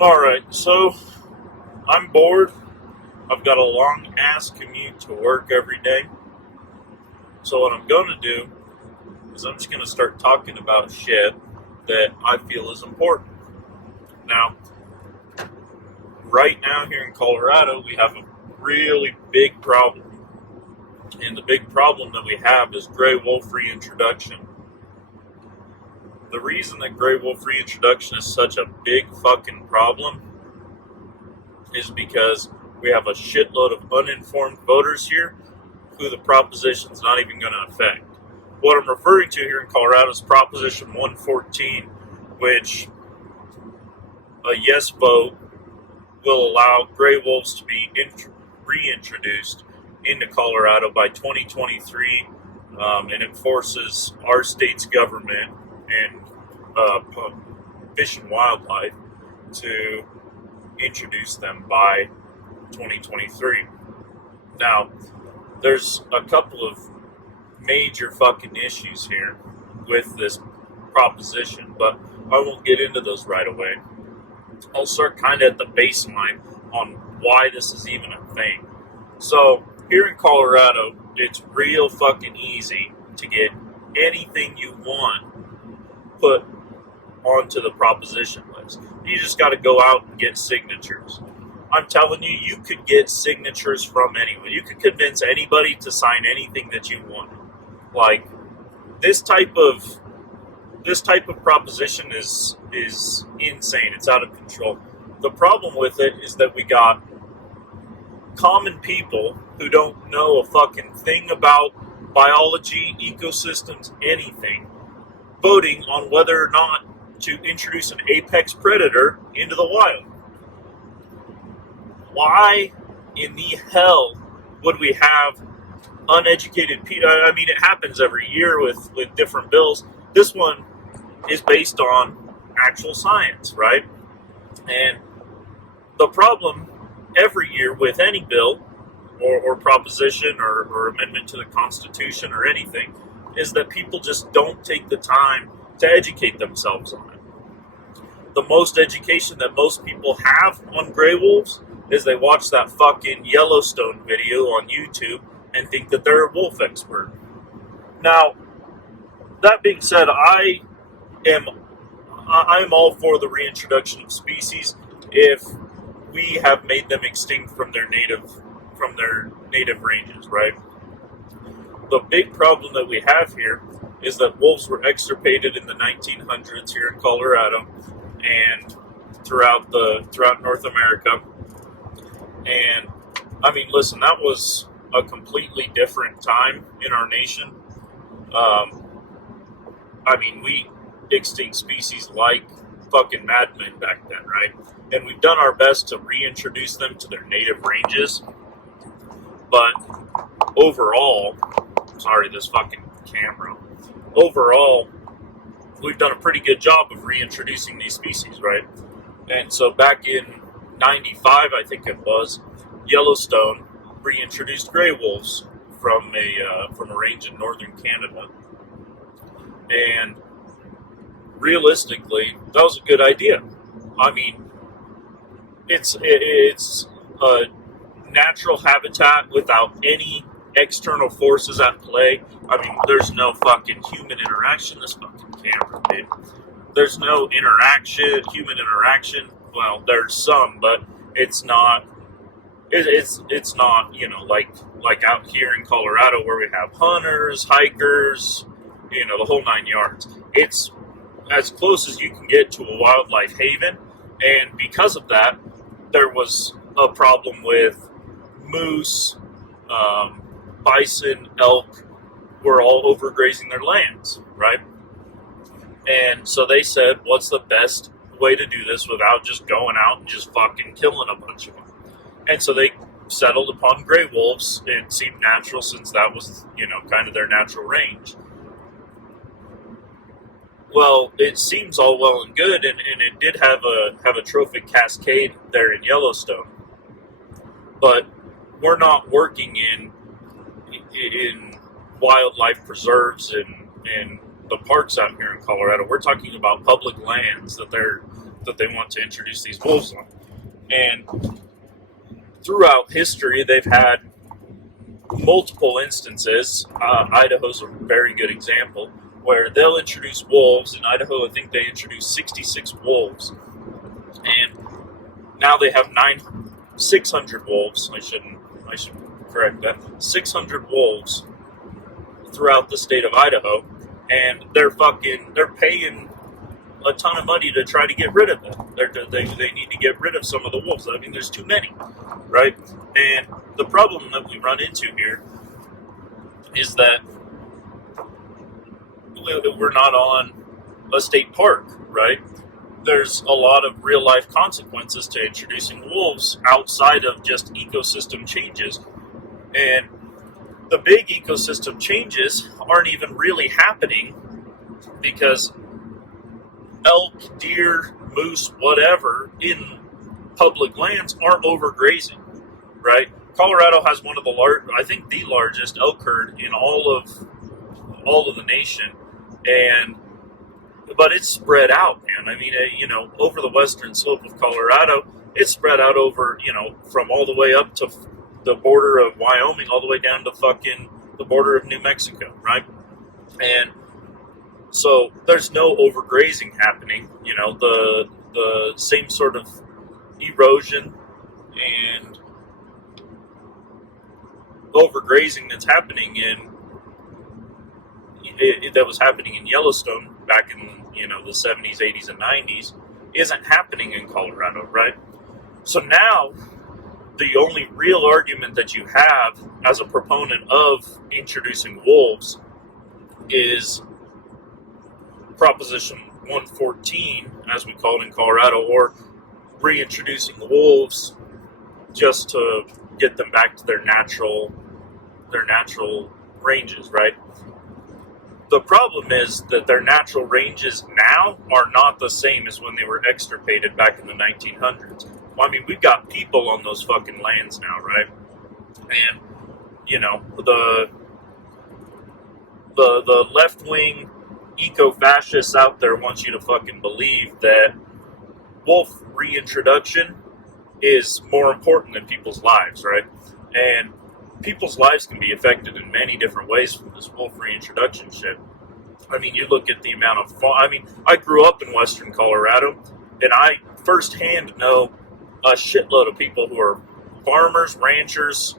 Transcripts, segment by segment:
Alright, so I'm bored. I've got a long ass commute to work every day. So what I'm going to do is I'm just going to start talking about shit that I feel is important. Now, right now here in Colorado, we have a really big problem. And the big problem that we have is gray wolf reintroduction. The reason that gray wolf reintroduction is such a big fucking problem is because we have a shitload of uninformed voters here who the proposition's not even going to affect. What I'm referring to here in Colorado is Proposition 114, which a yes vote will allow gray wolves to be reintroduced into Colorado by 2023, and it forces our state's government and Fish and Wildlife to introduce them by 2023. Now, there's a couple of major fucking issues here with this proposition, but I won't get into those right away. I'll start kind of at the baseline on why this is even a thing. So, here in Colorado, it's real fucking easy to get anything you want put onto the proposition list. You just got to go out and get signatures. I'm telling you, you could get signatures from anyone. You could convince anybody to sign anything that you want. Like this type of proposition is insane. It's out of control. The problem with it is that we got common people who don't know a fucking thing about biology, ecosystems, anything, voting on whether or not to introduce an apex predator into the wild. Why in the hell would we have uneducated people? I mean, it happens every year with different bills. This one is based on actual science, right? And the problem every year with any bill or proposition or amendment to the Constitution or anything is that people just don't take the time to educate themselves on it. The most education that most people have on gray wolves is they watch that fucking Yellowstone video on YouTube and think that they're a wolf expert. Now, that being said, I am all for the reintroduction of species if we have made them extinct from their native ranges, right? The big problem that we have here is that wolves were extirpated in the 1900s here in Colorado and throughout North America. And I mean, listen, that was a completely different time in our nation. I mean, we extinct species like fucking madmen back then, right? And we've done our best to reintroduce them to their native ranges. But overall, sorry, this fucking camera. Overall, we've done a pretty good job of reintroducing these species, right? And so back in 95, I think it was, Yellowstone reintroduced gray wolves from a range in northern Canada. And realistically, that was a good idea. I mean, it's a natural habitat without any external forces at play. I mean, there's no fucking human interaction. This fucking camera, dude. There's no human interaction. Well, there's some, but it's not. It's not, you know, like out here in Colorado where we have hunters, hikers, you know, the whole 9 yards. It's as close as you can get to a wildlife haven, and because of that, there was a problem with moose, bison, elk were all overgrazing their lands, right? And so they said, what's the best way to do this without just going out and just fucking killing a bunch of them? And so they settled upon gray wolves. It seemed natural since that was, you know, kind of their natural range. Well, it seems all well and good, and it did have a trophic cascade there in Yellowstone. But we're not working in wildlife preserves and the parks out here in Colorado. We're talking about public lands that they're that they want to introduce these wolves on. And throughout history, they've had multiple instances. Idaho's a very good example, where they'll introduce wolves. In Idaho, I think they introduced 66 wolves. And now they have 600 wolves. I should correct that. 600 wolves throughout the state of Idaho, and they're paying a ton of money to try to get rid of them. They need to get rid of some of the wolves. I mean, there's too many, right? And the problem that we run into here is that we're not on a state park, right? There's a lot of real life consequences to introducing wolves outside of just ecosystem changes. And the big ecosystem changes aren't even really happening because elk, deer, moose, whatever, in public lands aren't overgrazing, right? Colorado has one of the I think the largest elk herd in all of the nation, but it's spread out, man. I mean, over the western slope of Colorado, it's spread out over, from all the way up to the border of Wyoming, all the way down to fucking the border of New Mexico, right? And so there's no overgrazing happening. The same sort of erosion and overgrazing that's happening that was happening in Yellowstone back in the 70s, 80s, and 90s isn't happening in Colorado, right? So now the only real argument that you have as a proponent of introducing wolves is Proposition 114, as we call it in Colorado, or reintroducing wolves just to get them back to their natural ranges, right? The problem is that their natural ranges now are not the same as when they were extirpated back in the 1900s. Well, I mean, we've got people on those fucking lands now, right? And, the left-wing eco-fascists out there want you to fucking believe that wolf reintroduction is more important than people's lives, right? And people's lives can be affected in many different ways from this wolf reintroduction shit. I mean, you look at the amount of... I grew up in western Colorado, and I firsthand know a shitload of people who are farmers, ranchers,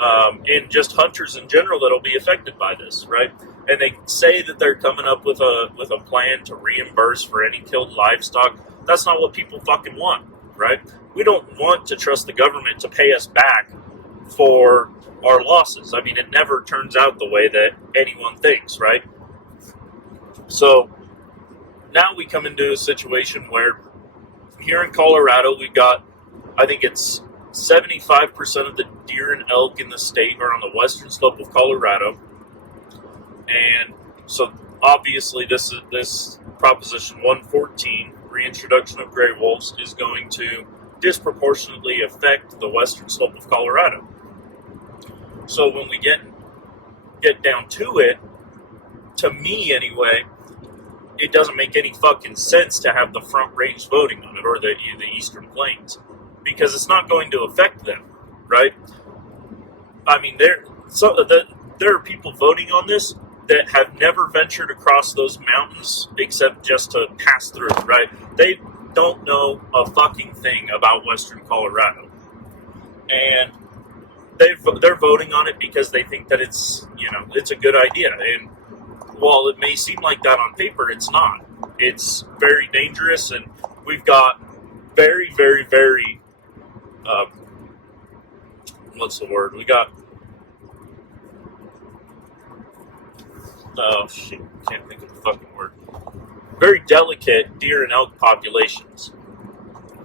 and just hunters in general that'll be affected by this, right? And they say that they're coming up with a plan to reimburse for any killed livestock. That's not what people fucking want, right? We don't want to trust the government to pay us back for our losses. I mean, it never turns out the way that anyone thinks, right? So now we come into a situation where here in Colorado, we've got, I think it's 75% of the deer and elk in the state are on the western slope of Colorado. And so obviously this Proposition 114, reintroduction of gray wolves, is going to disproportionately affect the western slope of Colorado. So when we get down to it, to me anyway, it doesn't make any fucking sense to have the Front Range voting on it, or the Eastern Plains, because it's not going to affect them, right? I mean, there are people voting on this that have never ventured across those mountains except just to pass through, right? They don't know a fucking thing about western Colorado. And they're voting on it because they think that it's a good idea. And while it may seem like that on paper, it's not. It's very dangerous, and we've got very, very, very, what's the word? We got, oh shit, can't think of the fucking word. Very delicate deer and elk populations,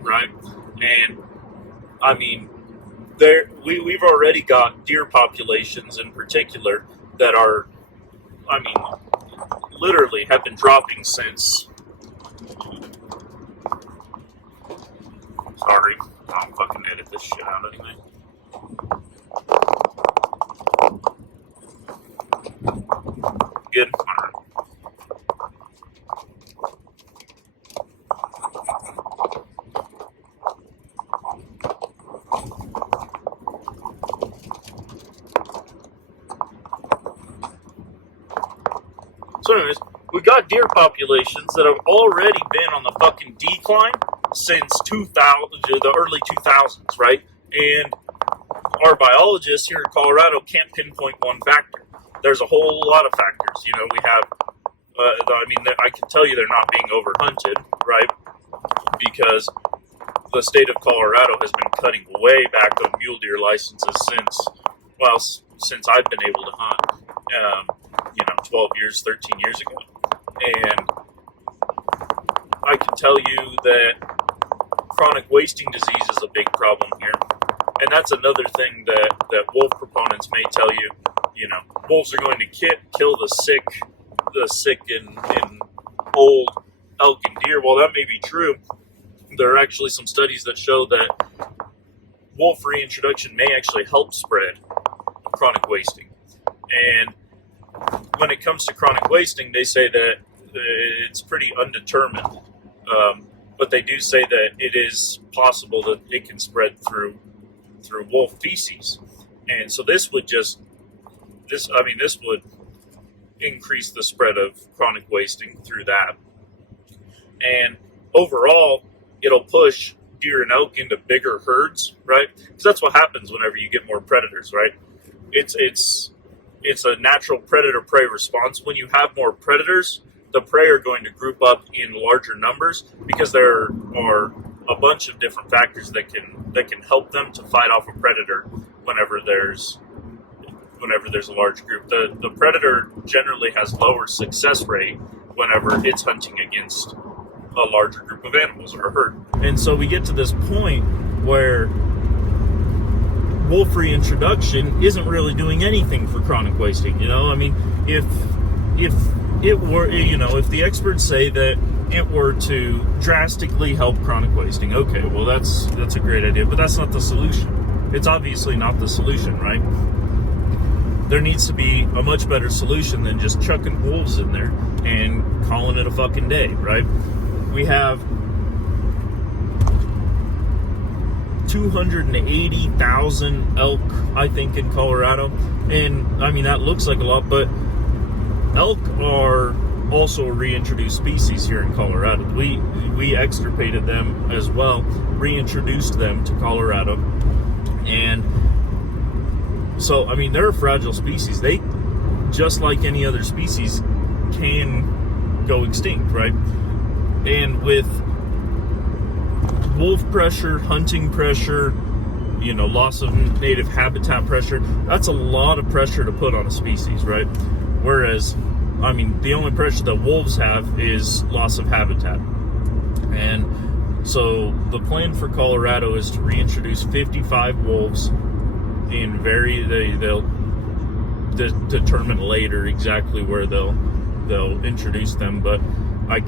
right? And, I mean, we've already got deer populations in particular that are, I mean, literally have been dropping since, sorry, I'll fucking edit this shit out anyway. Good? Alright. So anyways, we got deer populations that have already been on the fucking decline since 2000, the early 2000s, right? And our biologists here in Colorado can't pinpoint one factor. There's a whole lot of factors. You know, we have, I can tell you they're not being overhunted, right? Because the state of Colorado has been cutting way back on mule deer licenses since I've been able to hunt, 12 years, 13 years ago. And I can tell you that chronic wasting disease is a big problem here. And that's another thing that wolf proponents may tell you, wolves are going to kill the sick and old elk and deer. Well, that may be true. There are actually some studies that show that wolf reintroduction may actually help spread chronic wasting. And when it comes to chronic wasting, they say that it's pretty undetermined. But they do say that it is possible that it can spread through wolf feces. And so this would increase the spread of chronic wasting through that. And overall, it'll push deer and elk into bigger herds, right? Because that's what happens whenever you get more predators, right? It's a natural predator-prey response. When you have more predators, the prey are going to group up in larger numbers because there are a bunch of different factors that can help them to fight off a predator whenever there's a large group. The predator generally has lower success rate whenever it's hunting against a larger group of animals or a herd. And so we get to this point where wolf reintroduction isn't really doing anything for chronic wasting. If it were, if the experts say that it were to drastically help chronic wasting, okay, well that's a great idea, but that's not the solution. It's obviously not the solution, right? There needs to be a much better solution than just chucking wolves in there and calling it a fucking day, right? We have 280,000 elk, I think, in Colorado. And, that looks like a lot, but elk are also a reintroduced species here in Colorado. We extirpated them as well, reintroduced them to Colorado. And so, they're a fragile species. They, just like any other species, can go extinct, right? And with wolf pressure, hunting pressure, loss of native habitat pressure, that's a lot of pressure to put on a species, right? Whereas, the only pressure that wolves have is loss of habitat. And so the plan for Colorado is to reintroduce 55 wolves in they'll determine later exactly where they'll introduce them, but I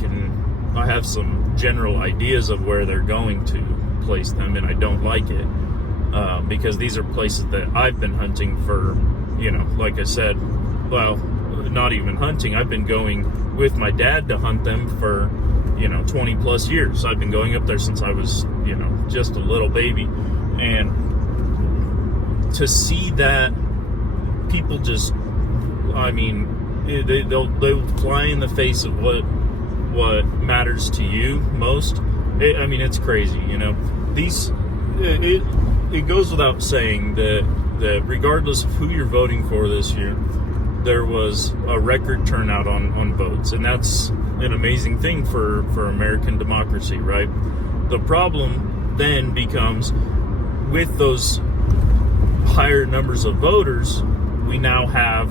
have some general ideas of where they're going to place them, and I don't like it because these are places that I've been hunting for, like I said, well, not even hunting. I've been going with my dad to hunt them for, 20 plus years. I've been going up there since I was, just a little baby. And to see that people just, they'll fly in the face of what matters to you most. It's crazy, it goes without saying that regardless of who you're voting for this year, there was a record turnout on votes, and that's an amazing thing for American democracy, right? The problem then becomes, with those higher numbers of voters, we now have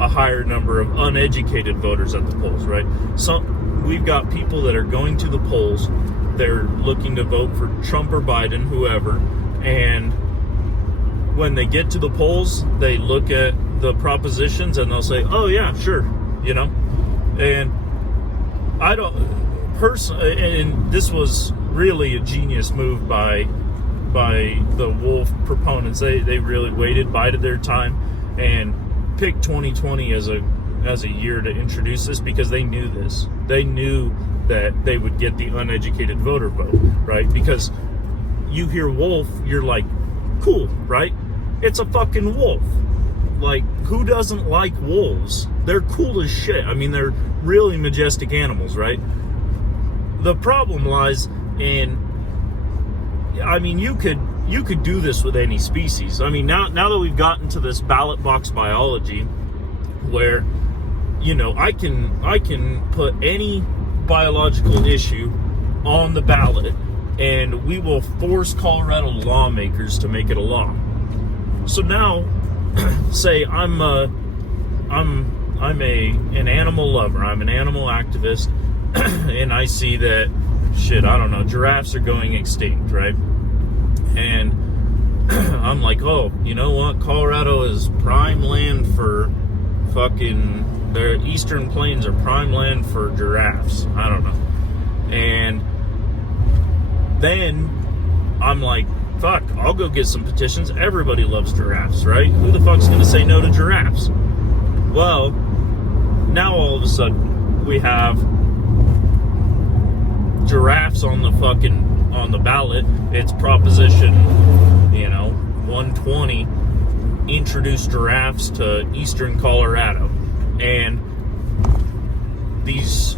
a higher number of uneducated voters at the polls, right? So we've got people that are going to the polls, they're looking to vote for Trump or Biden, whoever, and when they get to the polls, they look at the propositions and they'll say, oh yeah, sure, and I don't personally, and this was really a genius move by the wolf proponents. They really waited, bided their time, and picked 2020 as a year to introduce this because they knew this. They knew that they would get the uneducated voter vote, right? Because you hear wolf, you're like, cool, right? It's a fucking wolf. like, who doesn't like wolves? They're cool as shit. I mean, they're really majestic animals, right? The problem lies in, I mean, you could do this with any species. I mean, now that we've gotten to this ballot box biology, where, you know, I can put any biological issue on the ballot, and we will force Colorado lawmakers to make it a law. So now, say I'm an animal lover, I'm an animal activist, and I see that, shit, I don't know, giraffes are going extinct, right? And I'm like, oh, you know what? Colorado is prime land for fucking, the eastern plains are prime land for giraffes. I don't know. And then I'm like, fuck, I'll go get some petitions. Everybody loves giraffes, right? Who the fuck's gonna say no to giraffes? Well, now all of a sudden we have giraffes on the ballot. It's Proposition, 120, introduce giraffes to eastern Colorado. And these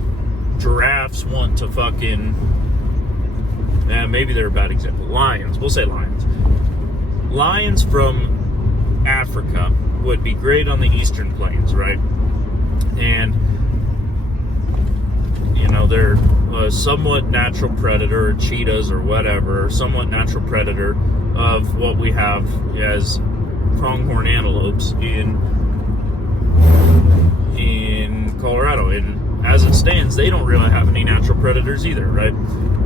giraffes want to fucking, maybe they're a bad example, lions. We'll say lions. Lions from Africa would be great on the eastern plains, right? And, they're a somewhat natural predator, cheetahs or whatever, somewhat natural predator of what we have as pronghorn antelopes in Colorado. And as it stands, they don't really have any natural predators either, right?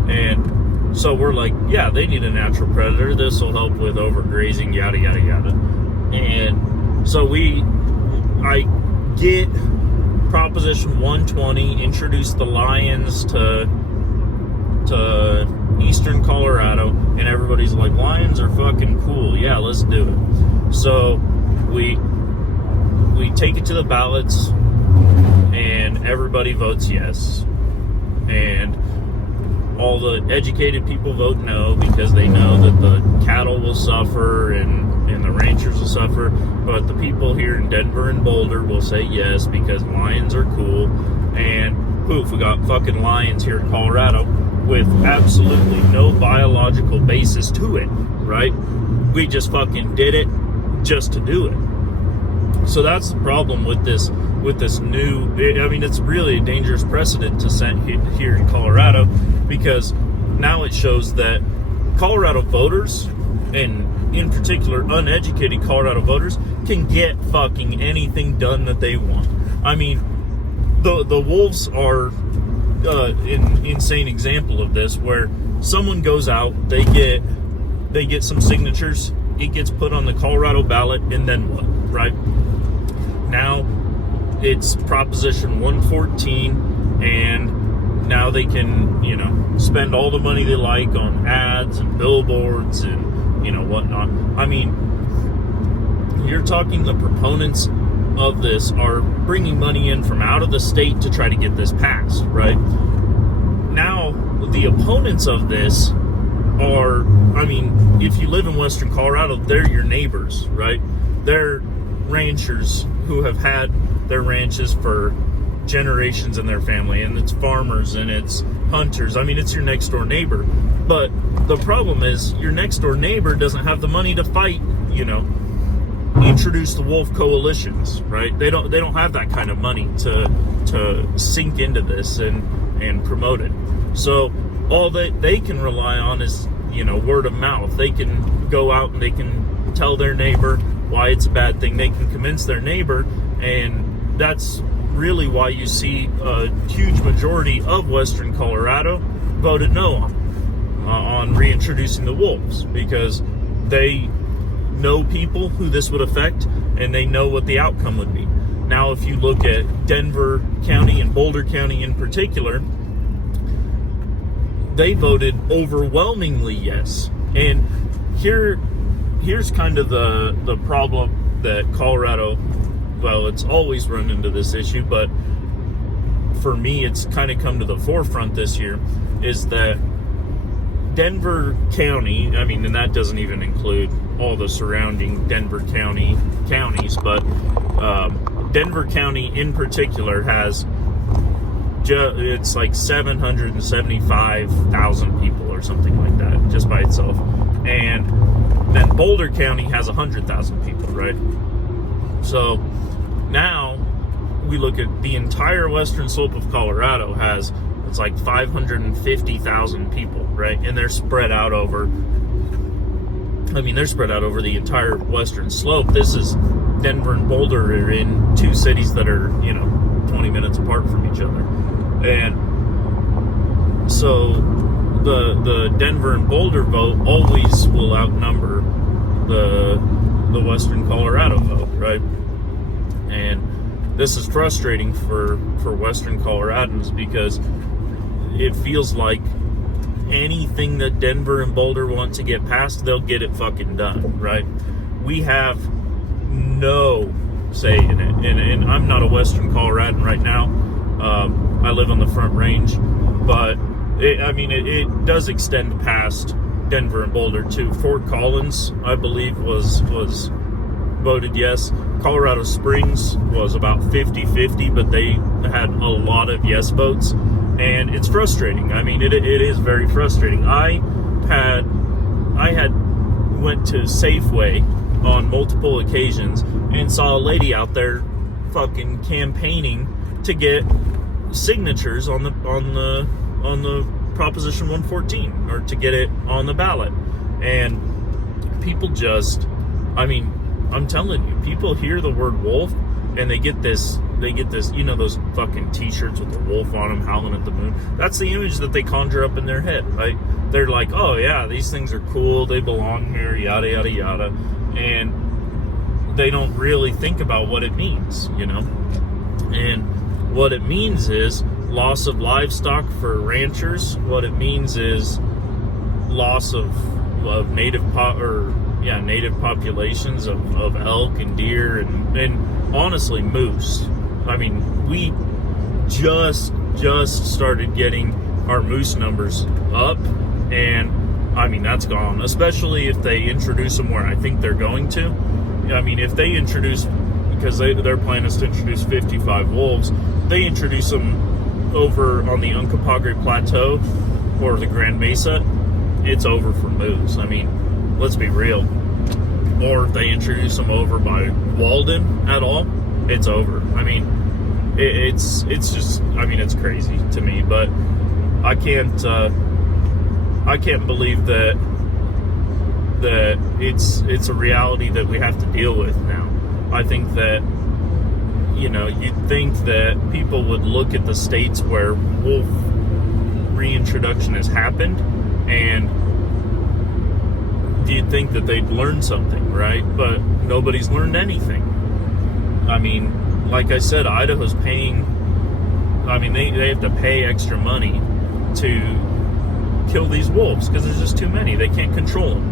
And so we're like, yeah, they need a natural predator. This will help with overgrazing, yada, yada, yada. And so I get Proposition 120, introduce the lions to eastern Colorado, and everybody's like, lions are fucking cool. Yeah, let's do it. So we take it to the ballots, and everybody votes yes. And all the educated people vote no, because they know that the cattle will suffer and the ranchers will suffer. But the people here in Denver and Boulder will say yes, because lions are cool. And poof, we got fucking lions here in Colorado with absolutely no biological basis to it, right? We just fucking did it just to do it. So that's the problem with this new, I mean, it's really a dangerous precedent to set here in Colorado, because now it shows that Colorado voters, and in particular uneducated Colorado voters, can get fucking anything done that they want. I mean, the wolves are an insane example of this, where someone goes out, they get some signatures, it gets put on the Colorado ballot, and then what, right? Now it's Proposition 114, and now they can, spend all the money they like on ads and billboards and, whatnot. I mean, you're talking, the proponents of this are bringing money in from out of the state to try to get this passed, right? Now, the opponents of this are, I mean, if you live in Western Colorado, they're your neighbors, right? They're ranchers who have had their ranches for generations in their family, and it's farmers and it's hunters. I mean, it's your next door neighbor. But the problem is, your next door neighbor doesn't have the money to fight, introduce the wolf coalitions, right? They don't have that kind of money to sink into this and promote it. So all that they can rely on is, word of mouth. They can go out and they can tell their neighbor why it's a bad thing. They can convince their neighbor, and that's really why you see a huge majority of Western Colorado voted no on reintroducing the wolves, because they know people who this would affect, and they know what the outcome would be. Now, if you look at Denver County and Boulder County in particular, they voted overwhelmingly yes. And here's kind of the problem that Colorado, well, it's always run into this issue, but for me, it's kind of come to the forefront this year, is that Denver County, I mean, and that doesn't even include all the surrounding Denver County counties, but Denver County in particular has it's like 775,000 people or something like that, just by itself. And then Boulder County has 100,000 people, right? So now we look at the entire western slope of Colorado has, it's like 550,000 people, right? And they're spread out over, they're spread out over the entire western slope. This is Denver and Boulder are in two cities that are, 20 minutes apart from each other. And so the Denver and Boulder vote always will outnumber the western Colorado vote, right? And this is frustrating for western Coloradans because it feels like anything that Denver and Boulder want to get passed, they'll get it fucking done, right? We have no say in it. And I'm not a western Coloradan right now. I live on the Front Range, but it does extend past Denver and Boulder too. Fort Collins, I believe, was voted yes. Colorado Springs was about 50-50, but they had a lot of yes votes, and it's frustrating. It is very frustrating. I had went to Safeway on multiple occasions and saw a lady out there fucking campaigning to get signatures on the Proposition 114, or to get it on the ballot. And people just, I'm telling you, people hear the word wolf and they get this, those fucking t-shirts with the wolf on them howling at the moon. That's the image that they conjure up in their head, right? They're like, oh yeah, these things are cool, they belong here, yada, yada, yada. And they don't really think about what it means, And what it means is loss of livestock for ranchers. What it means is loss of native populations of elk and deer and honestly moose. We just started getting our moose numbers up, and that's gone, especially if they introduce them where I think they're going to. If they introduce, because their plan is to introduce 55 wolves, they introduce them over on the Uncompahgre Plateau or the Grand Mesa, it's over for moose. Let's be real. Or if they introduce them over by Walden at all, it's over. It's just, it's crazy to me, but I can't believe that it's a reality that we have to deal with now. I think that, you'd think that people would look at the states where wolf reintroduction has happened, and you'd think that they'd learn something, right? But nobody's learned anything. Like I said, Idaho's paying, they have to pay extra money to kill these wolves because there's just too many. They can't control them.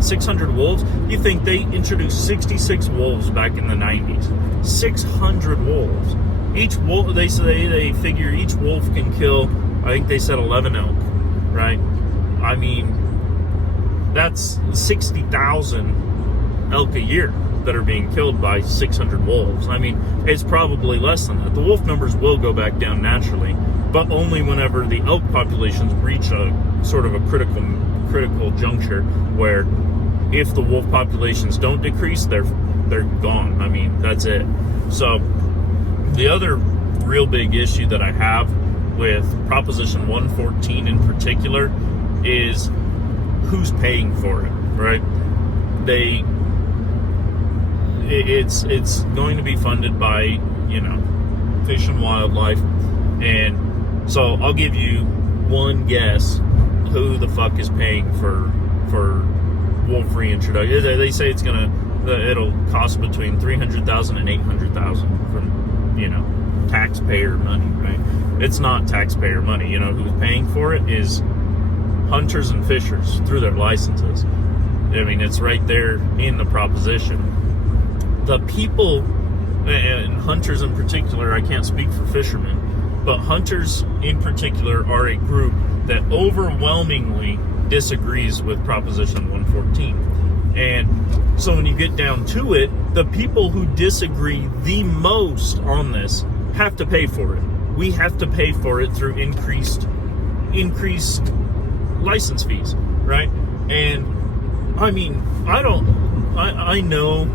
600 wolves? You think they introduced 66 wolves back in the 90s. 600 wolves. Each wolf, they figure each wolf can kill, I think they said 11 elk, right? That's 60,000 elk a year that are being killed by 600 wolves. It's probably less than that. The wolf numbers will go back down naturally, but only whenever the elk populations reach a sort of a critical juncture where if the wolf populations don't decrease, they're gone. That's it. So the other real big issue that I have with Proposition 114 in particular is who's paying for it, right? It's going to be funded by, Fish and Wildlife, and so I'll give you one guess who the fuck is paying for wolf reintroduction. They say it'll cost between $300,000 and $800,000 from, taxpayer money, right? It's not taxpayer money. Who's paying for it is hunters and fishers through their licenses. It's right there in the proposition. The people, and hunters in particular, I can't speak for fishermen, But hunters in particular are a group that overwhelmingly disagrees with Proposition 114. And so when you get down to it, the people who disagree the most on this have to pay for it. We have to pay for it through increased license fees, right? And I mean, I know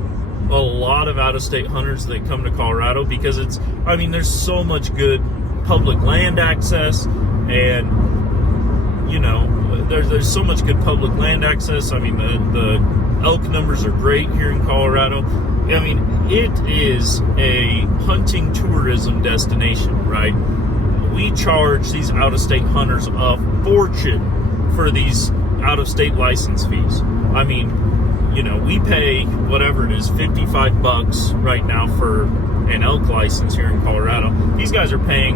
a lot of out-of-state hunters that come to Colorado because there's so much good public land access, and there's so much good public land access. I mean, the elk numbers are great here in Colorado. I mean, it is a hunting tourism destination, right? We charge these out-of-state hunters a fortune for these out-of-state license fees. I mean, we pay whatever it is, $55 right now for an elk license here in Colorado. These guys are paying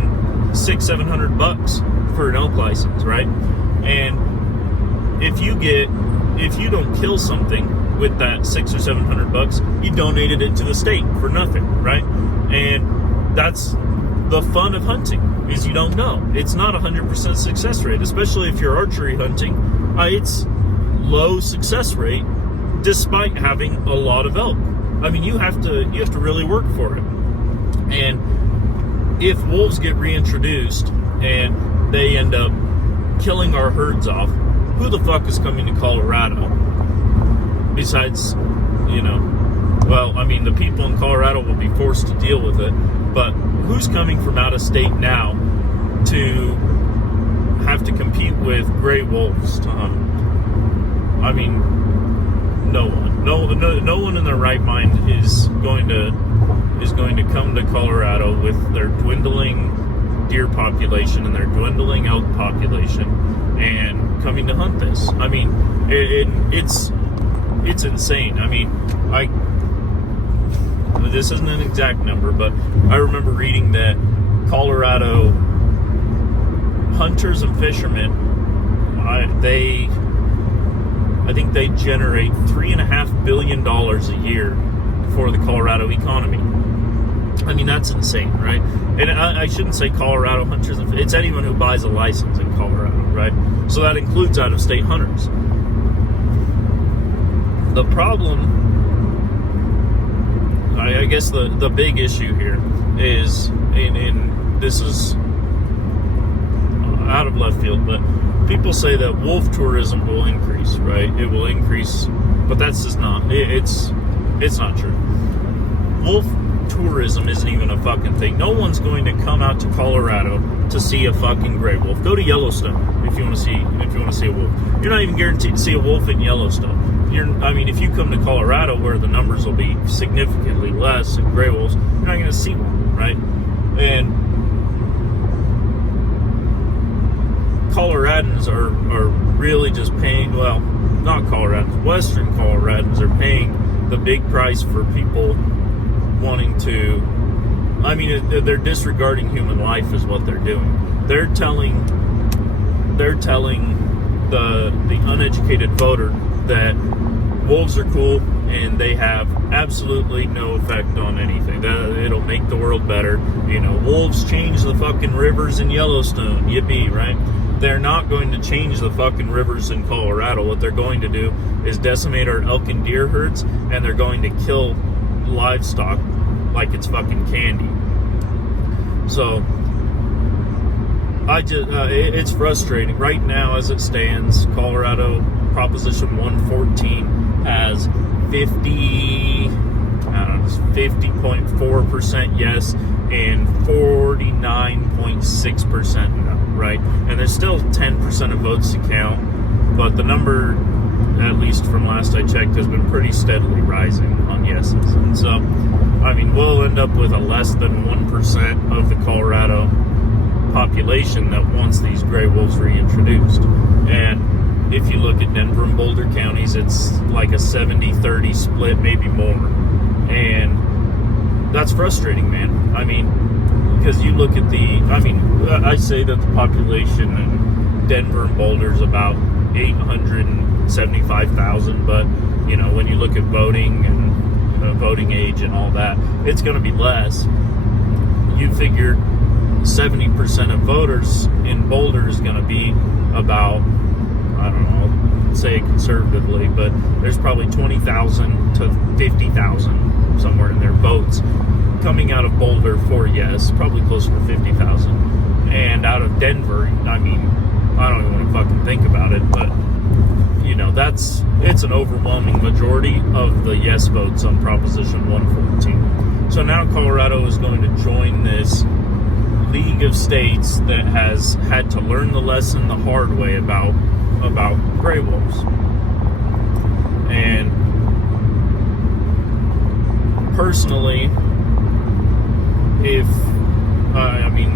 $600-700 for an elk license, right? And if you don't kill something with that $600 or $700, you donated it to the state for nothing, right? And that's the fun of hunting, is you don't know. It's not 100% success rate, especially if you're archery hunting. It's low success rate despite having a lot of elk. I mean, you have to really work for it. And if wolves get reintroduced and they end up killing our herds off, who the fuck is coming to Colorado? Besides, the people in Colorado will be forced to deal with it, but who's coming from out of state now to have to compete with gray wolves to hunt? I mean, no one. No one in their right mind is going to come to Colorado with their dwindling deer population and their dwindling elk population and coming to hunt this. I mean, it's insane. I mean, this isn't an exact number, but I remember reading that Colorado hunters and fishermen, I think they generate $3.5 billion a year for the Colorado economy. I mean, that's insane, right? And I shouldn't say Colorado hunters. It's anyone who buys a license in Colorado, right? So that includes out-of-state hunters. The problem, I guess the big issue here is, and this is out of left field, but people say that wolf tourism will increase, right? It will increase, but that's just not, it's not true. Wolf tourism isn't even a fucking thing. No one's going to come out to Colorado to see a fucking gray wolf. Go to Yellowstone if you want to see a wolf. You're not even guaranteed to see a wolf in Yellowstone. If you come to Colorado where the numbers will be significantly less in gray wolves, you're not going to see one, right? And Coloradans are really just paying, well, not Coloradans, Western Coloradans are paying the big price for people wanting to, they're disregarding human life is what they're doing. They're telling the uneducated voter that wolves are cool and they have absolutely no effect on anything. It'll make the world better. Wolves change the fucking rivers in Yellowstone. Yippee, right? They're not going to change the fucking rivers in Colorado. What they're going to do is decimate our elk and deer herds, and they're going to kill livestock like it's fucking candy. So it's frustrating. Right now, as it stands, Colorado Proposition 114 has 50.4% yes and 49.6% no, right? And there's still 10% of votes to count, but the number, at least from last I checked, has been pretty steadily rising on yeses. And so, we'll end up with a less than 1% of the Colorado population that wants these gray wolves reintroduced. And if you look at Denver and Boulder counties, it's like a 70-30 split, maybe more. And that's frustrating, man. Because you look at I say that the population in Denver and Boulder is about 875,000, but, when you look at voting and voting age and all that, it's going to be less. You figure 70% of voters in Boulder is going to be about, I don't know, I'll say it conservatively, but there's probably 20,000 to 50,000, somewhere in there, votes coming out of Boulder for yes, probably closer to 50,000. And out of Denver, I mean, I don't even want to fucking think about it, but, you know, it's an overwhelming majority of the yes votes on Proposition 114. So now Colorado is going to join this league of states that has had to learn the lesson the hard way about gray wolves. And personally,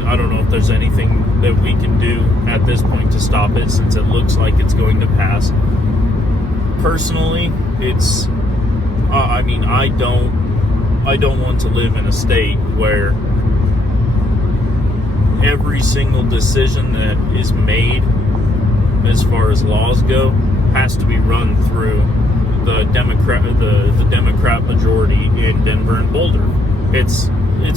I don't know if there's anything that we can do at this point to stop it, since it looks like it's going to pass. Personally, it's, I don't want to live in a state where every single decision that is made as far as laws go has to be run through the Democrat majority in Denver and Boulder. It's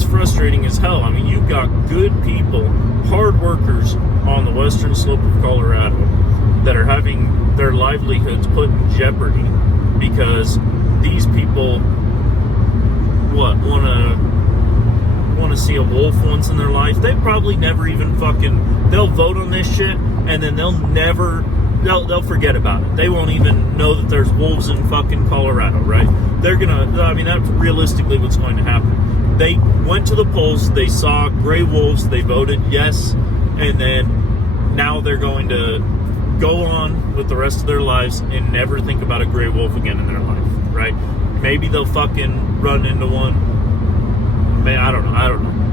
frustrating as hell. I mean, you've got good people, hard workers on the western slope of Colorado that are having their livelihoods put in jeopardy because these people want to see a wolf once in their life. They probably never even they'll vote on this shit and then they'll forget about it. They won't even know that there's wolves in fucking Colorado, right? That's realistically what's going to happen. They went to the polls, they saw gray wolves, they voted yes, and then now they're going to go on with the rest of their lives and never think about a gray wolf again in their life, right? Maybe they'll fucking run into one. I don't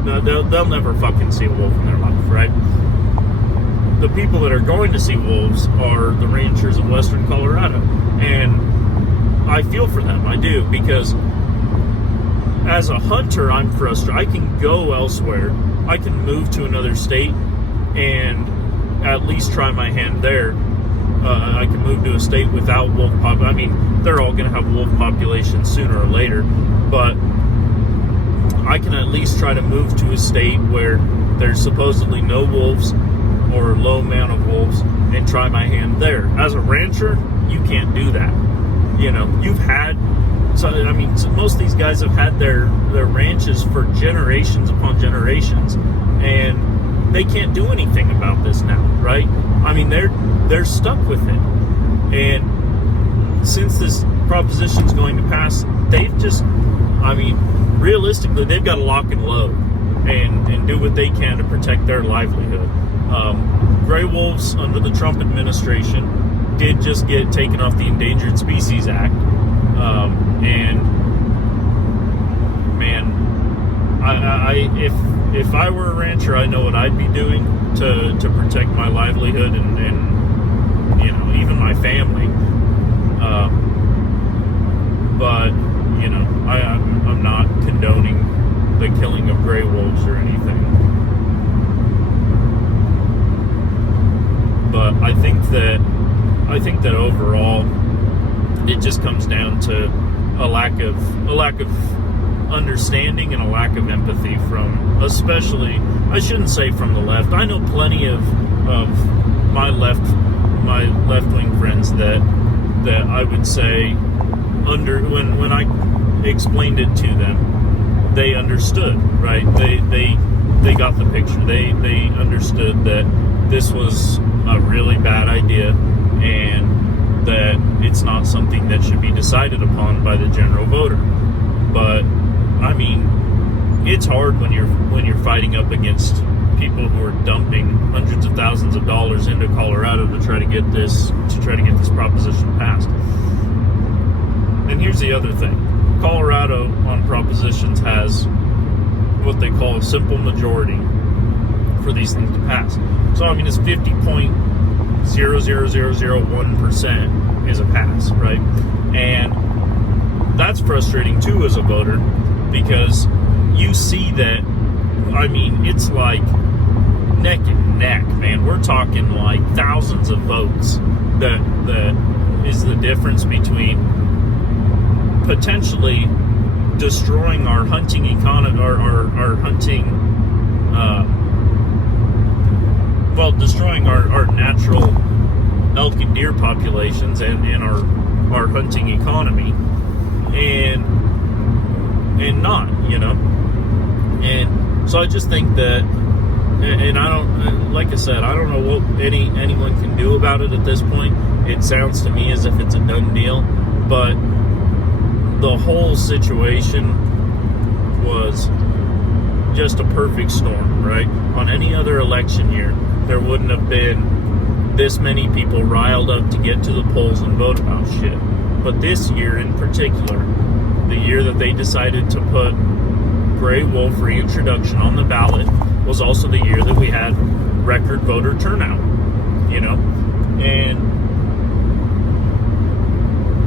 know. They'll never fucking see a wolf in their life, right? The people that are going to see wolves are the ranchers of western Colorado. And I feel for them, I do, because as a hunter, I'm frustrated. I can go elsewhere. I can move to another state and at least try my hand there. I can move to a state without wolf they're all going to have wolf populations sooner or later, but I can at least try to move to a state where there's supposedly no wolves or low amount of wolves and try my hand there. As a rancher, you can't do that. You know, most of these guys have had their ranches for generations upon generations, and they can't do anything about this now, right? I mean, they're stuck with it. And since this proposition's going to pass, realistically, they've got to lock and load and do what they can to protect their livelihood. Gray wolves under the Trump administration did just get taken off the Endangered Species Act. And man, if I were a rancher, I know what I'd be doing to protect my livelihood and you know, even my family. But you know, I'm not condoning the killing of gray wolves or anything. But I think that overall, it just comes down to a lack of understanding and a lack of empathy from, especially, I shouldn't say from the left. I know plenty of my left-wing friends that I would say when I explained it to them, they understood, right? They got the picture. They understood that this was a really bad idea and that it's not something that should be decided upon by the general voter. But I mean, it's hard when you're fighting up against people who are dumping hundreds of thousands of dollars into Colorado to try to get this proposition passed. And here's the other thing. Colorado on propositions has what they call a simple majority for these things to pass. So I mean, it's 50.00001% is a pass, right? And that's frustrating too as a voter, because you see that, I mean, it's like neck and neck, man. We're talking like thousands of votes that is the difference between potentially destroying our hunting economy, our hunting destroying our natural elk and deer populations and our hunting economy, and not, and so I just think that, and I don't, like I said, I don't know what anyone can do about it at this point. It sounds to me as if it's a done deal, but the whole situation was just a perfect storm, right? On any other election year, there wouldn't have been this many people riled up to get to the polls and vote about shit. But this year in particular, the year that they decided to put gray wolf reintroduction on the ballot, was also the year that we had record voter turnout, and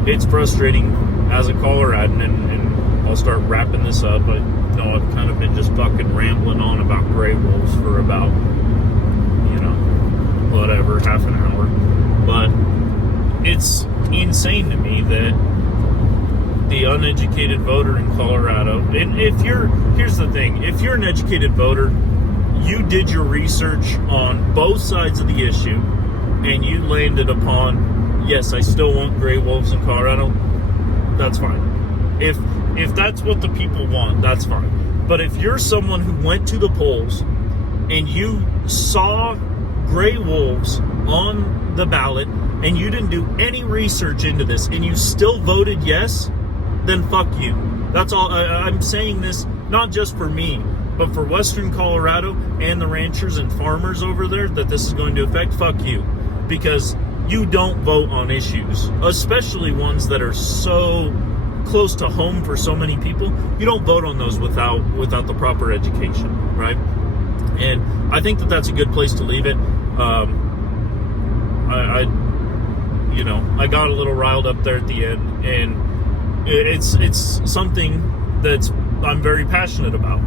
it's frustrating as a Coloradan, and I'll start wrapping this up. I know I've kind of been just fucking rambling on about gray wolves for about, whatever, half an hour. But it's insane to me that the uneducated voter in Colorado, and here's the thing, if you're an educated voter, you did your research on both sides of the issue, and you landed upon, yes, I still want gray wolves in Colorado. That's fine. If that's what the people want, that's fine. But if you're someone who went to the polls and you saw gray wolves on the ballot and you didn't do any research into this and you still voted yes, then fuck you. That's all. I'm saying this not just for me, but for Western Colorado and the ranchers and farmers over there that this is going to affect. Fuck you. Because you don't vote on issues, especially ones that are so close to home for so many people. You don't vote on those without the proper education, right? And I think that that's a good place to leave it. I got a little riled up there at the end, and it's something that's I'm very passionate about.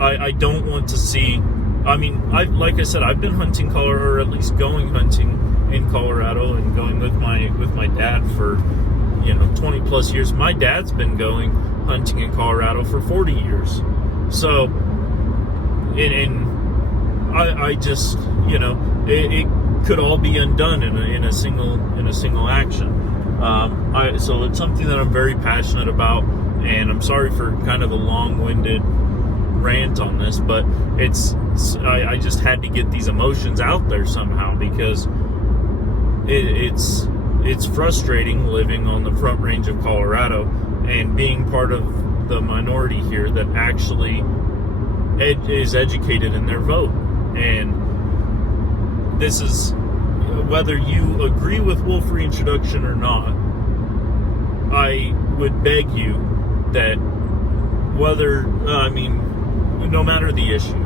I don't want to see. I mean, like I said, I've been hunting Colorado, or at least going hunting in Colorado, and going with my dad for 20 plus years. My dad's been going hunting in Colorado for 40 years. So, and I just it could all be undone in a single action. So it's something that I'm very passionate about, and I'm sorry for kind of a long-winded rant on this, but I just had to get these emotions out there somehow, because it's frustrating living on the Front Range of Colorado and being part of the minority here that actually is educated in their vote. And this is, whether you agree with wolf reintroduction or not, I would beg you that no matter the issue,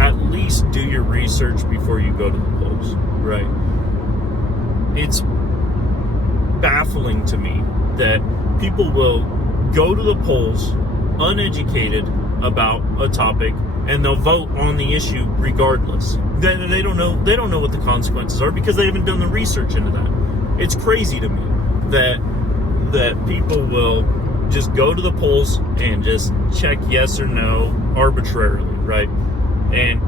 at least do your research before you go to the polls, right? It's baffling to me that people will go to the polls uneducated about a topic, and they'll vote on the issue regardless. They don't know what the consequences are, because they haven't done the research into that. It's crazy to me that people will just go to the polls and just check yes or no arbitrarily, right? And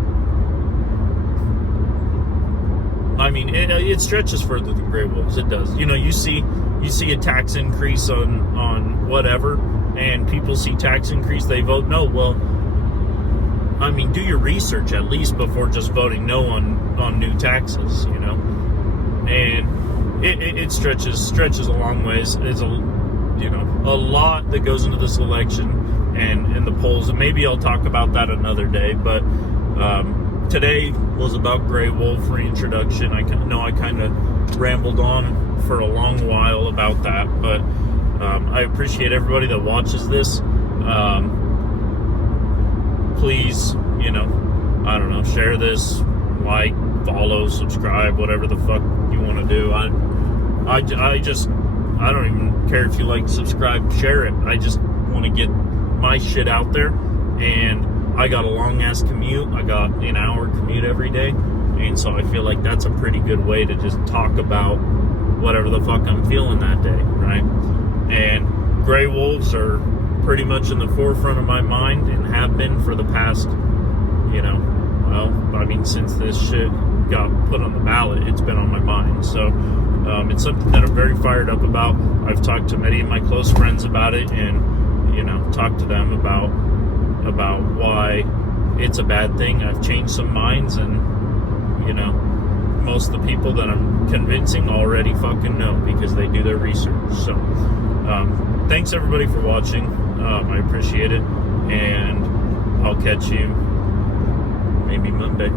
I mean, it stretches further than gray wolves. It does. You see a tax increase on whatever, and people see tax increase, they vote no. Well, I mean, do your research at least before just voting no on new taxes, And it stretches a long ways. It's a lot that goes into this election and the polls, and maybe I'll talk about that another day. But today was about gray wolf reintroduction. I know I kind of rambled on for a long while about that, but I appreciate everybody that watches this. Please, I don't know, share this, like, follow, subscribe, whatever the fuck you want to do. I don't even care if you like, subscribe, share it. I just want to get my shit out there, and I got a long ass commute. I got an hour commute every day, and so I feel like that's a pretty good way to just talk about whatever the fuck I'm feeling that day, right? And gray wolves are pretty much in the forefront of my mind, and have been for the past, know. I mean, since this shit got put on the ballot, it's been on my mind. So it's something that I'm very fired up about. I've talked to many of my close friends about it, and, you know, talked to them about why it's a bad thing. I've changed some minds, and, you know, most of the people that I'm convincing already fucking know because they do their research. So thanks everybody for watching. I appreciate it, and I'll catch you maybe Monday.